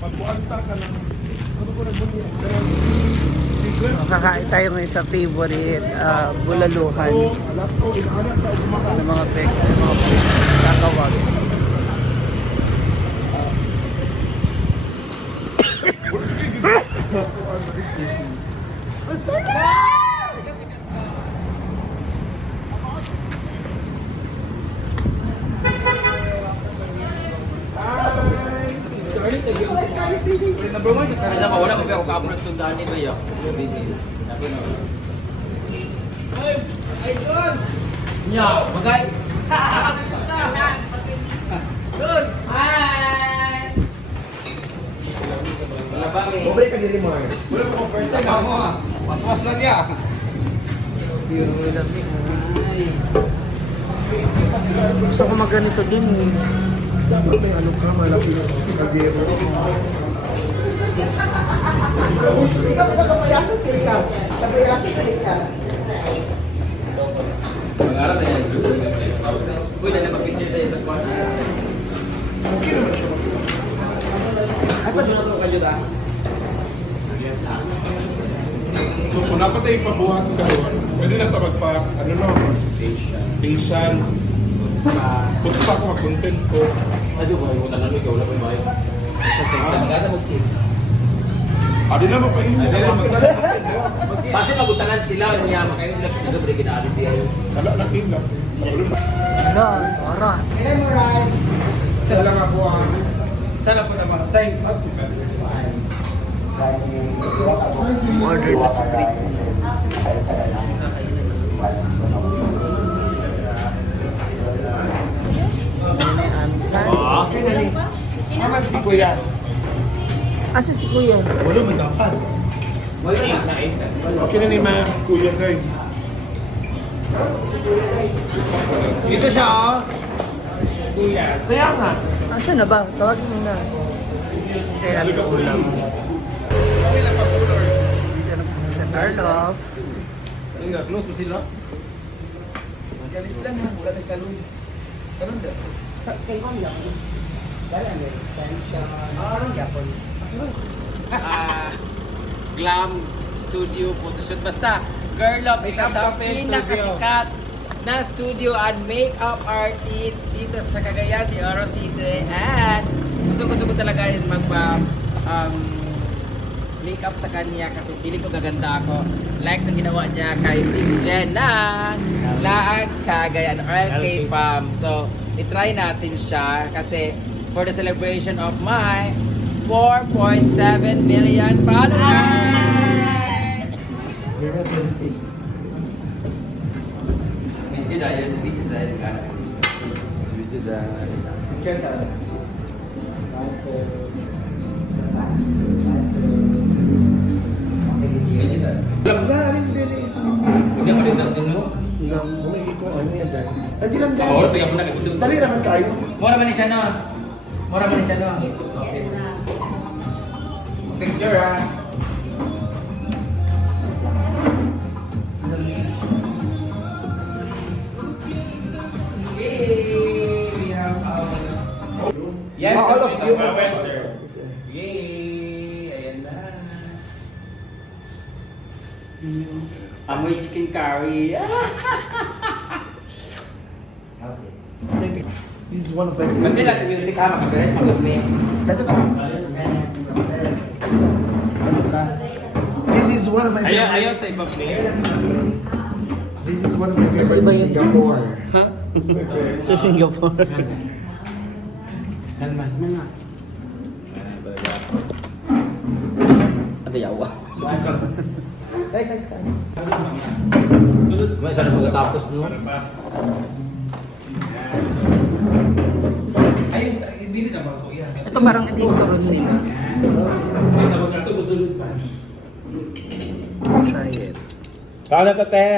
Magpuanta ka lang. So, kakain tayo ngayon sa favorite bulaluhan ng mga pecs, ng mga kakawag. Kaya wala ko kaya ako nagtundaan ni Bayo. Nya, magay. Hi. Wala ba mi? Pobre ka diri mo. Wala ko first time ako. Waswas lang ya. Gusto ko magganito din. Dapat may ano ka, malaki na kaldero. Mangarap na yan. Uy, dala mag-picture sa isang kwan. Ay, pa sunod ko kayo ta. Yes. So kung dapat ay ipabuhat ka doon, pwede na ito magpa, ano no, Asian. Kung sa ako mag-content ko, Aduh, kalau kita lalu kau lapor baik. Tidak ada bukti. adi na mapahingo. Pasti pagutanan sila niya makanya sila nagabri kita alis dia. Wala na tingla. Ano? Ora. Isa lang ako ang Isa lang po naman. Time up to Order na sa Greek. Aman si Kuya. Asa si Kuya? Wala may dapat. Okay na ni mga Kuya guys. Dito siya oh. Kuya. Kaya nga. Asa na ba? Tawagin mo na. Kaya ano ko ulam. Dito na po sa Karloff. Enggak close to sila. Magalis lang ha. Wala na salon. Salon daw. Glam Studio Photoshoot. Basta, Girl Love, isa sa pinakasikat na studio and makeup artist dito sa Cagayan de Oro City. And gusto ko talaga yun makeup sa kanya kasi feeling ko gaganda ako. Like na ginawa niya kay Sis Jen na Laag Cagayan RK Fam. So, itry natin siya kasi for the celebration of my 4.7 million followers! Video dahil, video dahil ka na. Video dahil. Video sa. Wala, alin din eh. Hindi ako dito dun. Bumili ko ano yan dahil. Adi lang Oh, dahil. tingnan mo na kay kusog. Dali naman kayo. Mura man ni siya no. Mura man ni siya no. Picture ah. Yes, all of you. Yay! Ayan na. Amoy chicken curry. This is one of my Pwede lang yung music ha, makagalit magagmi. Dato ka. This is one of my Ayaw sa iba play. This is one of my favorite in Singapore. Sa Singapore. Kalmas mo nga. Ada yawa. Ay, guys, kain. Sunod. May sana pagkatapos no. Ayun, hindi naman ko yan. Ito parang ito yung turon nila. May sabag na ito, busunod pa. Try it. Kaya na te.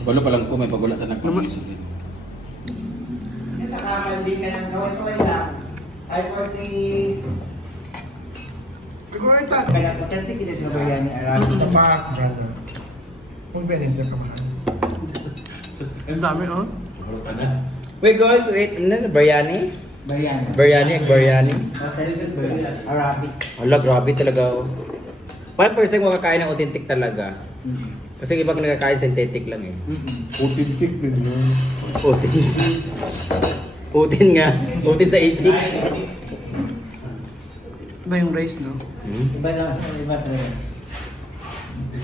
Wala pa lang ko, may pagulatan ng pamilya. Sa kakaldi ka ng kaway-kaway lang. Ay, 40... Kaya authentic isa sa biryani. Alam mo Pa, brother. Kung pwede ka mahal. Ang dami, oh. We're going to eat, biryani? Biryani. Biryani, biryani. Okay, this is biryani. Arabic. Hala, grabe talaga. Oh. Parang first time makakain ng authentic talaga. Kasi iba kung nakakain synthetic lang eh. Authentic din yun. Utin. Utin nga. Utin sa itik. Iba yung rice, no? Iba na, iba talaga.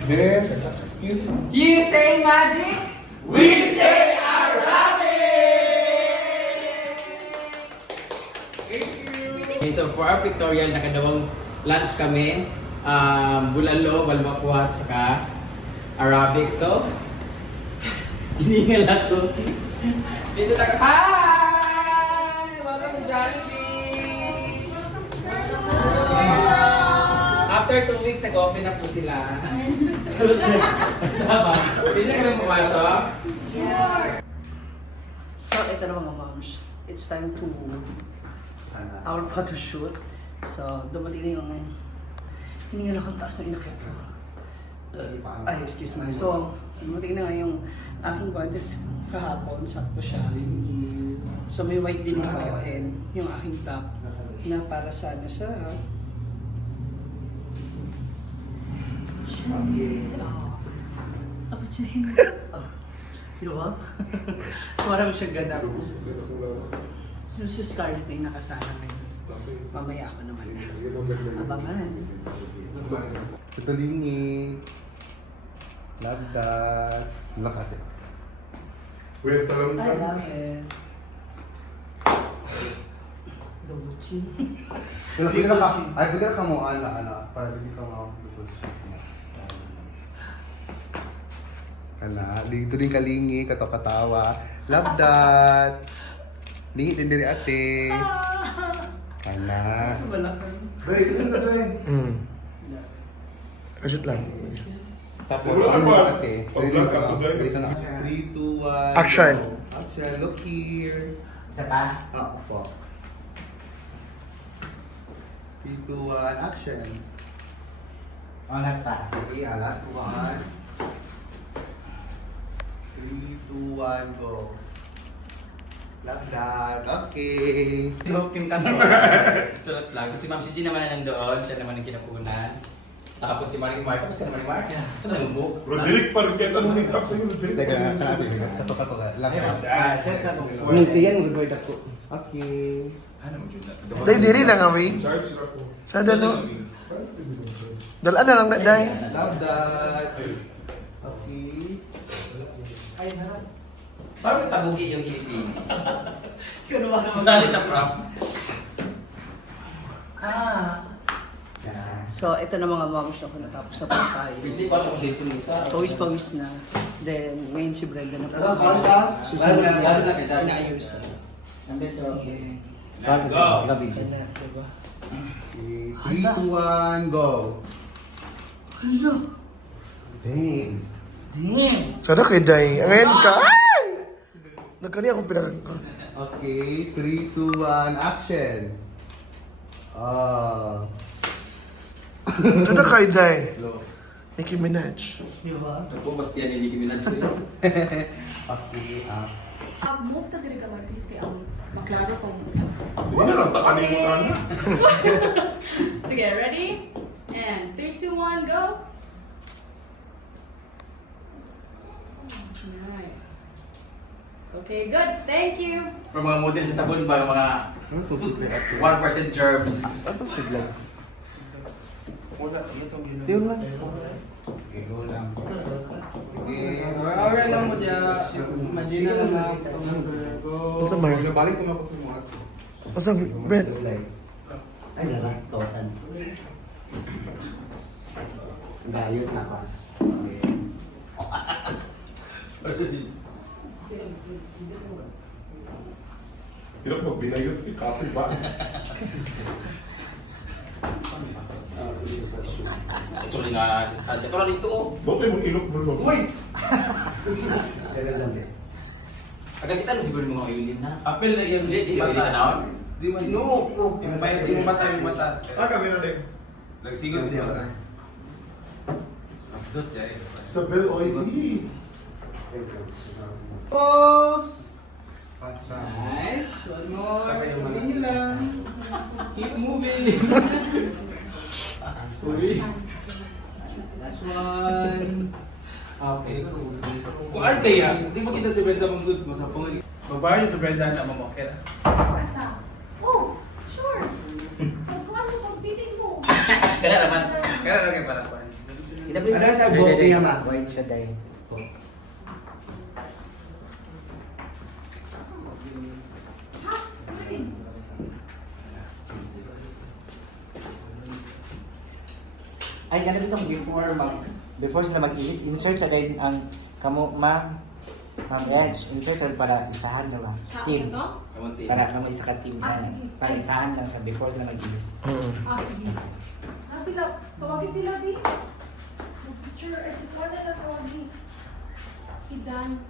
Then, excuse me. You say magic? We say Okay, so for our pictorial, nakadawang lunch kami. Bulalo, balbakwa, tsaka Arabic. So, hiningal ako. Dito tayo. Hi! Welcome to Jollibee! After 2 weeks, nag-open na po sila. Sama. Hindi na kami pumasok. So, ito na mga moms. It's time to our photo shoot. So, dumating na yung hiningal akong taas ng inakit ko. Ay, excuse me. So, dumating na yung aking contest kahapon. Sakto siya. So, may white din ako and yung aking top na para sana sa ako dyan. Diba? So, marami siyang ganda. So, si Scarlett na yung nakasama ngayon. Mamaya ako naman. Abangan. Katalingi. Love that. Nakate. Wait, talang I love it. Double chin. Bigla ka mo, ana, para hindi ka double check. Kana, dito din kalingi, kato-katawa. Love that. Lingi din diri ate. Kana. Sa balakang. Dre, sino na dre? Kasut lang. Tapos, Wala ano pa. na ate? Pag-vlog ka, pag-vlog. Dito na. 3, 2, 1. Action. Action, look here. Isa pa? Po. 3, 2, 1, action. O, nagpa. Okay, last one. 3, 2, 1, go. Love that. Okay. Hope yung kanto. Sulat lang. So si Ma'am Gigi naman na nandoon. Siya naman ang kinapunan. Tapos si Marimar. Tapos si Marimar. Saan na lumbo? Roderick, parang kahit anong make-up sa'yo, Roderick. Teka, natin. Kato-kato ka. Love that. Set sa before. Ngitiyan, good ako. Okay. Day, diri lang awi. Charge na ko. Sa dano. Dala na lang na, day. Love that. Okay. Parang tabugi yung kinitin. Kano ba naman? Isali sa props. So, ito na mga moms na natapos na pagkain. Hindi ko alam kung sino yung isa. Pawis na. Then, ngayon si Brenda na po. Susunod Susunod na. na. Inaayos. Nandito. Yeah. Go! Kaya, diba? 3, 2, 1, go. Hello. Damn. Damn. Sana kay Day. Ngayon ka. Ay! Nagkani akong pinag... Okay, 3, 2, 1, action. Sana kay Day. Low. Nicki Minaj. Diba? Ako, mas kaya hindi Nicki Minaj sa'yo. Okay, Move ta diri ka please kay ang maklaro kung. Hindi na lang takanin mo na. Sige, ready? And 3, 2, 1, go. Nice. Okay, good. Thank you. Para mga model sa sabon ba, mga ano to super at 1% germs. Ano siya vlog? Yun lang. Okay, go lang. Okay, alright lang mo dyan. Imagine na lang go. Asa Mar? Nabalik ko na po mo at. Asa Brent? Ay, nalang. Totan. Gayos na pa. Hirap magbinayot. Copy ba? Actually nga, assistant. Ito lang dito. Ba't tayo mag-ilok mo lang? Uy! Agad kita na siguro yung mga uyulin na. Apel na yan. Hindi ka naon. Di man. No, ko. Di mo mata yung mata. Kami na rin. Nagsigot din ako. Dos dyan. Isabel Oiti. Pose! Nice. One more. Tingin lang. Keep moving. Uy. Last one. Okay. Kuan kaya, hindi mo kita si Brenda mong good, masapong. Magbayad niyo sa Brenda na mamokera. Basta. Oh, sure. Magkuhan mo pag-biting mo. Kaya naman. Kaya lang kayo para kuan. Ada sa Gopi nga ma. White siya dahil. Ha? Biting. Ay, ganun itong before sila mag-iis, insert sa guide ang kamo ma'am edge, insert sa para isahan diba? Ha, Team. ito? Kamunti. Para kamo isa ka team Ah, yan. sige. Para isahan lang siya before sila mag-iis. Ah, sige. Ah, sila. Tawagin sila, di. Picture, ay, si Cornel na tawagin. Si Dan.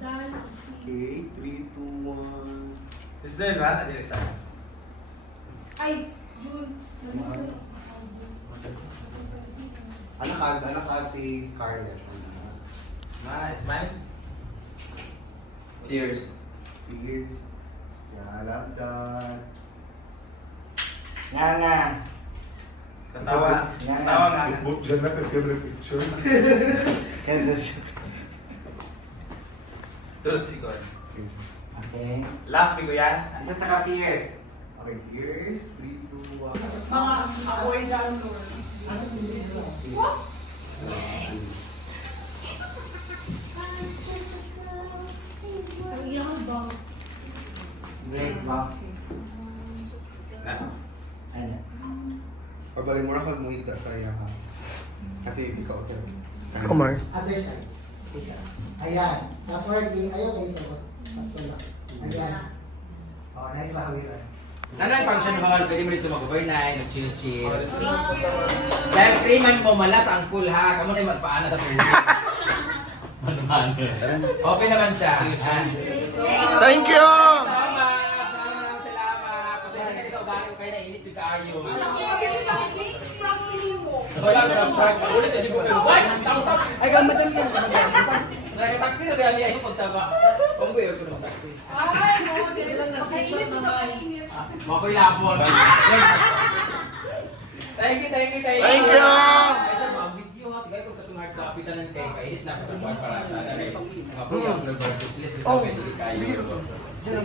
Dan. Okay, 3, 2, 1. Is there ba? Adil sa. Ay, June. Anak ate Scarlett. Smile, smile. Cheers. Cheers. Yeah, I love that. Nga. Katawa. Katawa nga. Book dyan na kasi yung picture. Ganda siya. Tulog si Gon. Okay. Laugh, bigo yan. Isa sa ka-fears. Okay, here's 3, 2, 1. Mga apoy down, Lord. What? Ang iyang boss. Great box. Na. Ano? Pabalik mo na kag mo ita sa iya ha. Kasi ikaw ito. Kumar. Other side. Ayan. Password di. Ayaw kayo sagot. Ayan. Oh, nice mahawiran. Nanay function hall, pwede mo dito mag-overnight, mag-chill-chill. Dahil 3 man mo malas ang pool ha, kamo na yung magpaana sa pool. Okay naman siya. Thank you! Salamat! Salamat! Pasensya ka sa ugali ko kayo na init yung kaayo. Wala ka ng truck. Ulit, hindi ko kayo. Ay, gamadan yan. Nag-taxi na dahil ay pagsaba. Kung ba yun ko ng taxi? Makoy labon. Thank you. Thank you! Ay, sa mga video ha, tigay ko katungar ka, kapitanan kay kainit na sa buwan para sa dali. Mga kuya, useless ito, pwede kayo.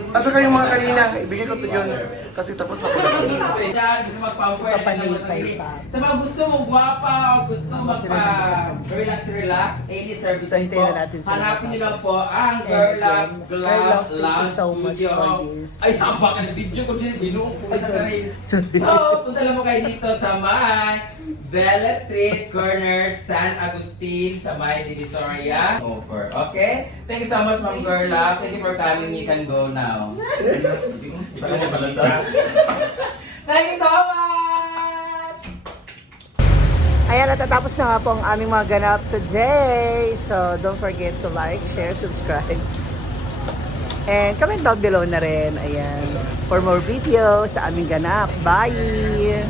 Asa kayo mga kanina? Ibigay ko to yun. Kasi tapos na ko na. Yan, gusto magpa-awkward na lang sa sarili. Sa mga gusto mo guwapa o gusto magpa-relax, any services So, hintayin po, na natin sila hanapin niyo lang matapos. po ang And Girl again, Love Girl Love, thank you Glass so much Studio. for this. Ay, saba ka ng video ko din, binuong ko isa na rin. Sorry. So, punta lang mo kayo dito sa may Bella Street, corner San Agustin, sa may Divisoria. Over. Okay? Thank you so much, Ma'am Girl Love. Thank you for coming. You can go now. Thank you so much! Ayan, natatapos na nga po ang aming mga ganap today. So, don't forget to like, share, subscribe. And comment down below na rin. Ayan. For more videos sa aming ganap. Bye!